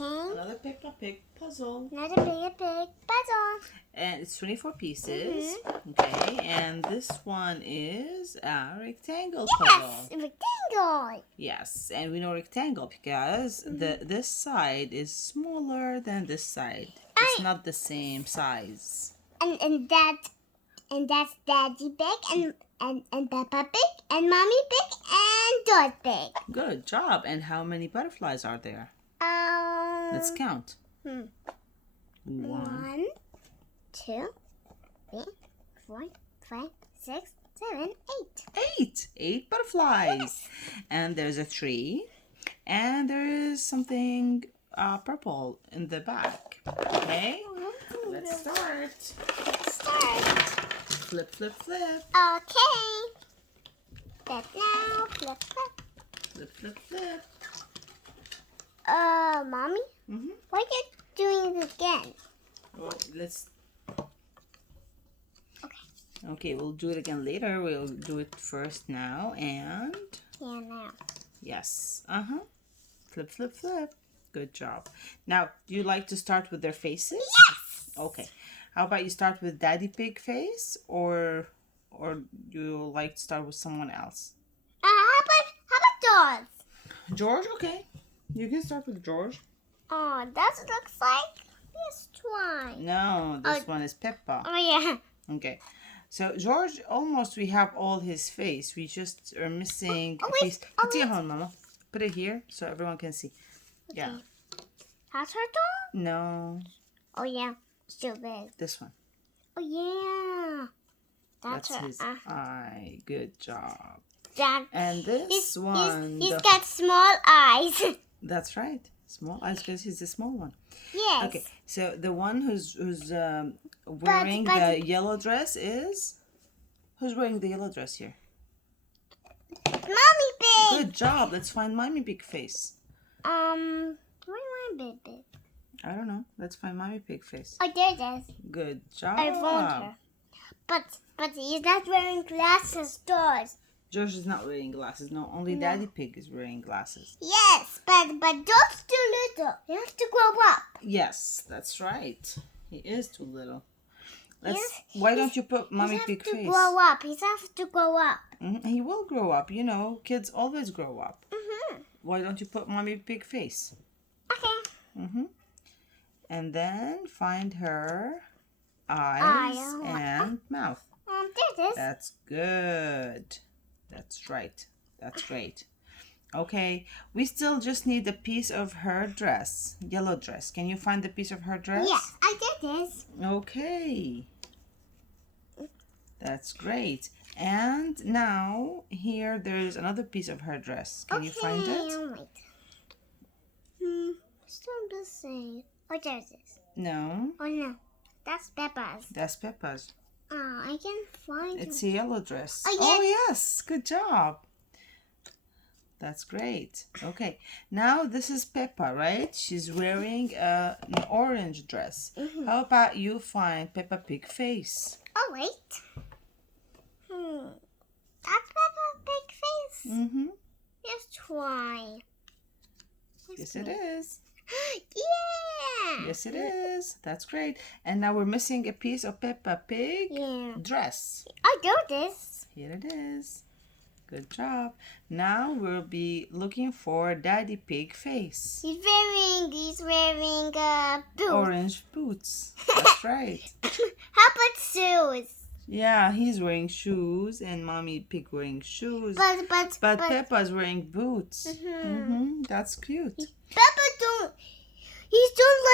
Okay. Another Peppa Pig puzzle. Another big puzzle. And it's 24 pieces. Okay, and this one is a rectangle puzzle. Yes, rectangle. Yes, and we know rectangle because this side is smaller than this side. It's not the same size. And that's Daddy Pig and Peppa Pig and Mommy Pig and George Pig. Good job. And how many butterflies are there? Let's count. 1, 1, 2, 3, 4, 5, 6, 7, 8. 8 butterflies. And there's a tree. And there is something purple in the back. Okay, let's start. Flip, flip, flip. Okay. Flip now. Flip, flip. Flip, flip, flip. Mommy? Why are you doing it again? Oh, let's... Okay, we'll do it again later. We'll do it first now. And... Yeah, now. Yes. Flip, flip, flip. Good job. Now, do you like to start with their faces? Yes! Okay. How about you start with Daddy Pig face or you like to start with someone else? How about dogs? George? Okay. You can start with George. Oh, that looks like this one. No, this one is Peppa. Oh, yeah. Okay. So, George, almost we have all his face. We just are missing a piece. Put it on, Mama. Put it here so everyone can see. Okay. Yeah. That's her dog? No. Oh, yeah. Still big. This one. Oh, yeah. That's her. his eye. Good job. That, And this one. He's got small eyes. That's right. Small eyes because he's the small one. Yes. Okay. So the one who's wearing the yellow dress is... Who's wearing the yellow dress here? Mommy Pig. Good job. Let's find Mommy Pig face. Where's my baby? I don't know. Let's find Mommy Pig face. Oh, there it is. Good job. I found her. But he's not wearing glasses, doors. George is not wearing glasses. No, only Daddy Pig is wearing glasses. Yes, but dog's too little. He has to grow up. Yes, that's right. He is too little. Why don't you put Mommy Pig face? He has to grow up. He has to grow up. He will grow up. You know, kids always grow up. Mm-hmm. Why don't you put Mommy Pig face? Okay. And then find her eyes and mouth. There it is. That's good. That's right. That's great. Okay, we still just need a piece of her dress, yellow dress. Can you find the piece of her dress? Yes, I did this. Okay. That's great. And now here there's another piece of her dress. Can you find it? Wait. Still missing. Oh, there's this. No. Oh, no. That's Peppa's. That's Peppa's. Oh, I can find It's a yellow dress. Oh, yeah. Oh, yes. Good job. That's great. Okay. Now this is Peppa, right? She's wearing an orange dress. How about you find Peppa Pig face? Oh, wait. That's Peppa Pig face? Let's try. Yes, it is. Yeah! Yes, it is. That's great. And now we're missing a piece of Peppa Pig dress. I do this. Here it is. Good job. Now we'll be looking for Daddy Pig face. He's wearing boots. Orange boots. That's right. How about shoes? Yeah, he's wearing shoes and Mommy Pig wearing shoes. But Peppa's wearing boots. That's cute. Peppa he don't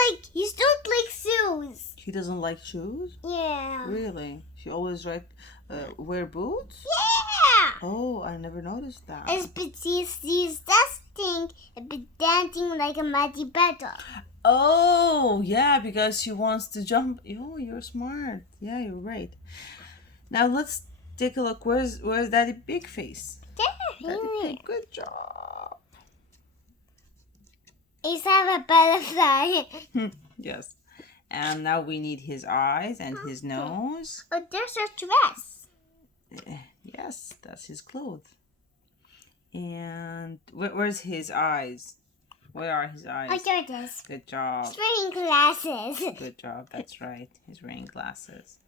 like shoes. He doesn't like shoes? Yeah. Really? She always wear boots? Yeah. Oh, I never noticed that. He's dancing like a muddy battle. Oh, yeah, because she wants to jump. Oh, you're smart. Yeah, you're right. Now let's take a look. Where's Daddy Big Face? There. Daddy Pig, good job. He's have a butterfly. Yes. And now we need his eyes and his nose. Oh, there's a dress. Yes, that's his clothes. And where's his eyes? Where are his eyes? Oh, there it is. Good job. He's wearing glasses. Good job. That's right. He's wearing glasses.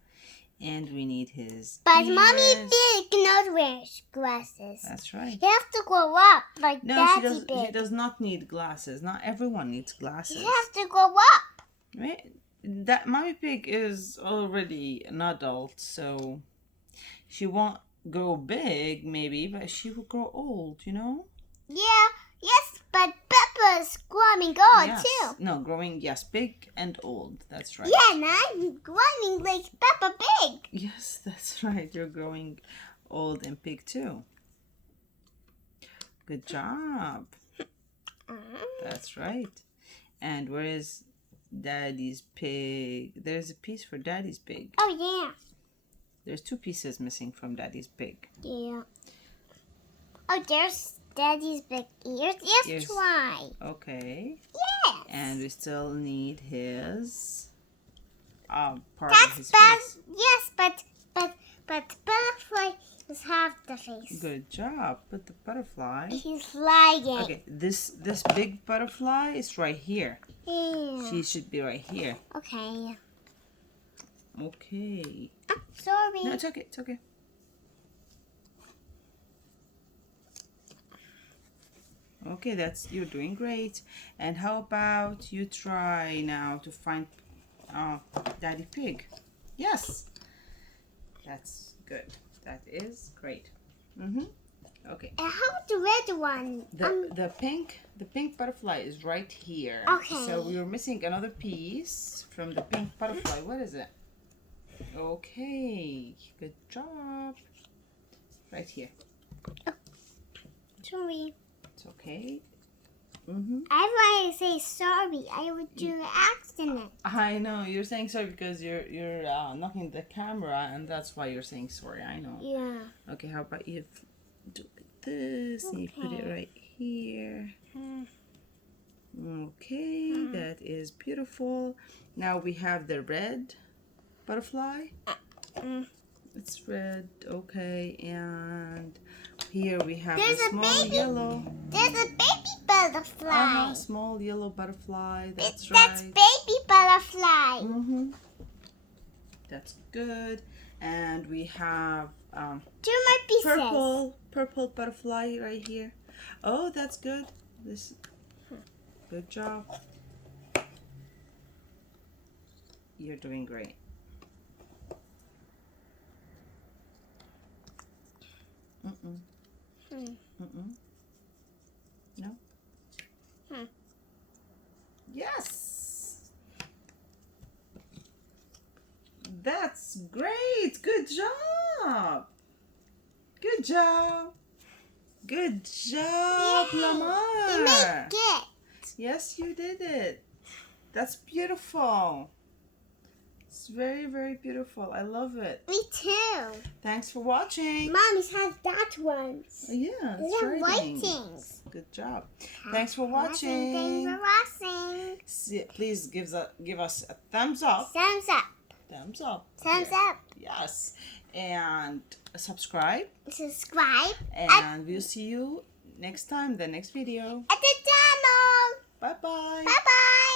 And we need his But ears. Mommy Pig cannot wear glasses. That's right. He has to grow up like No, Daddy he Pig. does not need glasses. Not everyone needs glasses. He has to grow up. Right? That Mommy Pig is already an adult, so she won't grow big, maybe, but she will grow old, you know? Yeah, yes, but Peppa's growing old Yes. too. No, growing, yes, big and old. That's right. Yeah, and I'm growing like Peppa Pig. Yes, that's right. You're growing old and big too. Good job. That's right. And where is Daddy's pig? There's a piece for Daddy's pig. Oh, yeah. There's 2 pieces missing from Daddy's pig. Yeah. Oh, there's Daddy's big ears. Let's Ears. try. Okay. Yes. And we still need his part of That's his bad. face. Yes, but butterfly is half the face. Good job. Put the butterfly. He's lying. Okay, this big butterfly is right here. Yeah. She should be right here. Okay. Okay. Sorry. No, it's okay. It's okay. Okay, you're doing great. And how about you try now to find Daddy Pig? Yes. That's good. That is great. Okay. And how about the red one? The pink butterfly is right here. Okay. So we were missing another piece from the pink butterfly. What is it? Okay. Good job. Right here. Sorry. It's okay. I want to say sorry. I would do an accident. I know you're saying sorry because you're knocking the camera, and that's why you're saying sorry. I know. Yeah. Okay. How about you do like this and you put it right here? Okay, that is beautiful. Now we have the red butterfly. It's red. Okay, and here we have There's a a small baby. yellow. There's a baby butterfly. Small yellow butterfly. That's That's right. baby butterfly. That's good. And we have 2 more pieces. purple butterfly right here. Oh, that's good. Good job. You're doing great. No. Yes. That's great. Good job. Good job. Good job, Yay. Lamar. You made it. Yes, you did it. That's beautiful. It's very, very beautiful. I love it. Me too. Thanks for watching. Mommy's has that ones. Yeah, it's They're white writing. things. Good job. Thanks for watching. Thanks for watching. Please give us a thumbs up. Thumbs up. Thumbs up. Thumbs Yeah. up. Yes. And subscribe. Subscribe And we'll see you next time, the next video. at the channel. Bye-bye. Bye bye.